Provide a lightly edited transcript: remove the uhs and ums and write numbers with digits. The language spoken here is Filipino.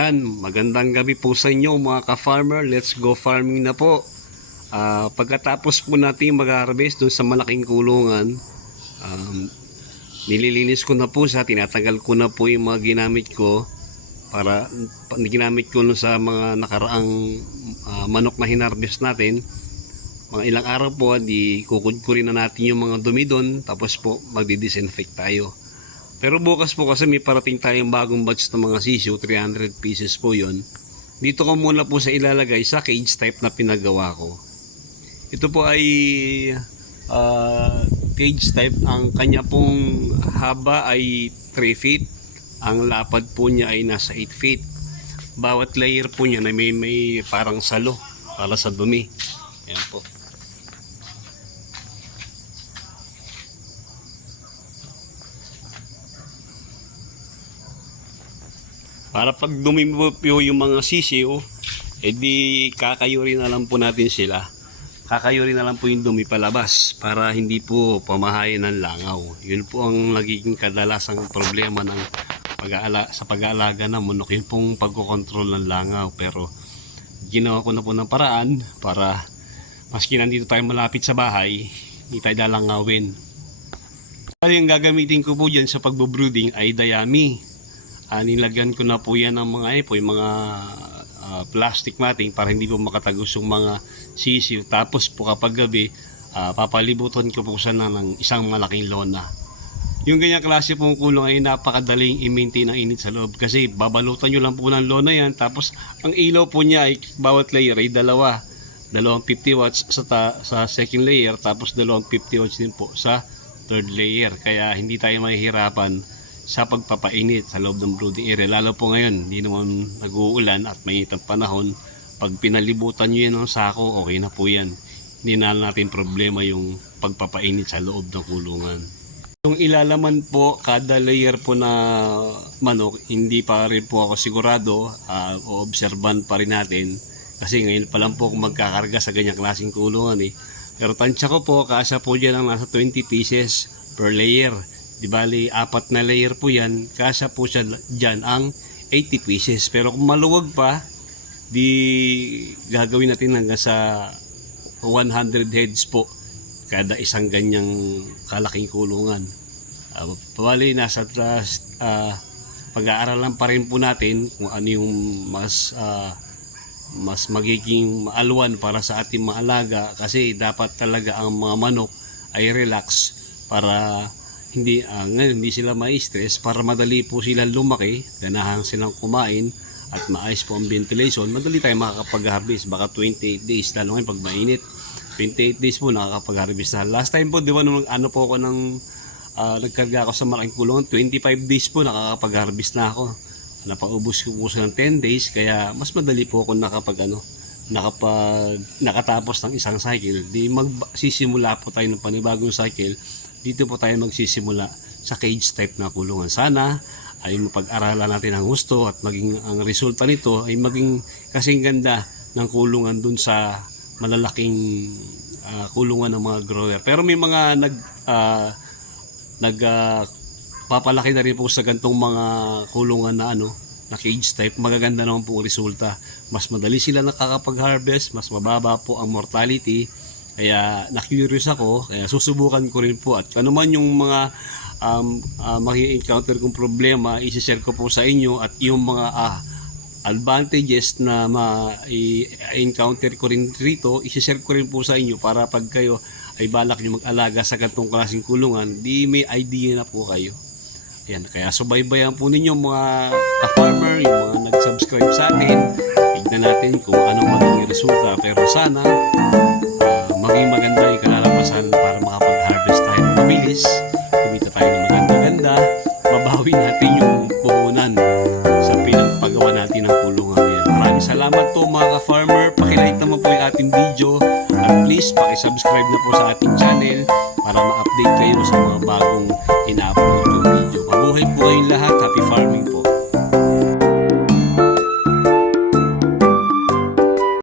Ayan, magandang gabi po sa inyo mga ka-farmer. Let's go farming na po. Pagkatapos po natin mag-harvest doon sa malaking kulungan, nililinis ko na po siya, tinatanggal ko na po yung mga ginamit ko para ginamit ko sa mga nakaraang manok na hinarvest natin. Mga ilang araw po, di kukudkurin na natin yung mga dumi doon, tapos po magdi-disinfect tayo. Pero bukas po kasi may parating tayong bagong batch ng mga sisiu, 300 pieces po yon. Dito ko muna po sa ilalagay sa cage type na pinagawa ko. Ito po ay cage type. Ang kanya pong haba ay 3 feet. Ang lapad po niya ay nasa 8 feet. Bawat layer po niya na may parang salo para sa dumi. Ayan po. Para pag dumi po yung mga sisiu, edi kakayurin na lang po natin sila. Kakayurin na lang po yung dumi palabas para hindi po pamahayin ng langaw. Yun po ang nagiging kadalasang problema ng sa pag-aalaga ng manok. Yun pong pagkokontrol ng langaw. Pero ginawa ko na po ng paraan para maski nandito tayo malapit sa bahay, hindi tayo lalangawin. Yung gagamitin ko po dyan sa pagbobrooding ay dayami. Nilagyan ko na po yan ng mga yung mga plastic matting para hindi po makatagos yung mga sisiu. Tapos po kapag gabi, papalibutan ko po sana ng isang malaking lona. Yung ganyang klase pong kulong ay napakadaling i-maintain ang init sa loob kasi babalutan nyo lang po ng lona yan. Tapos ang ilaw po niya ay bawat layer ay dalawang 50 watts sa second layer, tapos 50 watts din po sa third layer. Kaya hindi tayo mahihirapan sa pagpapainit sa loob ng brooding area. Lalo po ngayon, hindi naman nag-uulan at mainit ang panahon. Pag pinalibutan nyo yan ng sako, okay na po yan. Hindi na natin problema yung pagpapainit sa loob ng kulungan. Yung ilalaman po, kada layer po na manok, hindi pa rin po ako sigurado. Obserban pa rin natin. Kasi ngayon pa lang po kung magkakarga sa ganyang klaseng kulungan Pero tansya ko po, kasya po dyan ang nasa 20 pieces per layer. Di bali, 4 na layer po yan, kasya po siya dyan ang 80 pieces. Pero kung maluwag pa, di gagawin natin hanggang sa 100 heads po kada isang ganyang kalaking kulungan. Bali, nasa pag-aaralan pa rin po natin kung ano yung mas magiging maalwan para sa ating mga alaga, kasi dapat talaga ang mga manok ay relax para ngayon hindi sila ma-stress, para madali po sila lumaki, ganahan silang kumain at maayos po ang ventilation. Madali tayo makakapag-harvest. Baka 28 days, lalo ngayon pag mainit, 28 days po nakakapag-harvest na. Last time po, di ba, nung po ako nagkarga ako sa malaking kulungan, 25 days po nakakapag-harvest na ako. Napaubos ko po sa 10 days, kaya mas madali po ako nakatapos ng isang cycle. Di magsisimula po tayo ng panibagong cycle. Dito po tayo magsisimula sa cage type na kulungan. Sana ay mapag-aralan natin ang gusto at maging ang resulta nito ay maging kasing ganda ng kulungan dun sa malalaking kulungan ng mga grower. Pero may mga papalaki na rin po sa gantong mga kulungan na cage type. Magaganda naman po ang resulta. Mas madali sila nakakapag-harvest, mas mababa po ang mortality. Kaya na-curious ako, kaya susubukan ko rin po. At ano man yung mga maki-encounter kong problema, isi-share ko po sa inyo. At yung mga advantages na ma-encounter ko rin rito, isi-share ko rin po sa inyo para pag kayo ay balak nyo mag-alaga sa ganitong klaseng kulungan, di may idea na po kayo. Ayan, kaya subaybayan po ninyo mga ka-farmer, yung mga nag-subscribe sa atin. Tignan natin kung ano magiging resulta. Pero sana maging maganda yung kalalabasan para makapag-harvest tayo ng mabilis, kumita tayo ng maganda-ganda, mabawi natin yung puhunan sa pinagpagawa natin ng kulungan. Maraming salamat po mga ka-farmer. Pakilike naman po yung ating video at please pakisubscribe na po sa ating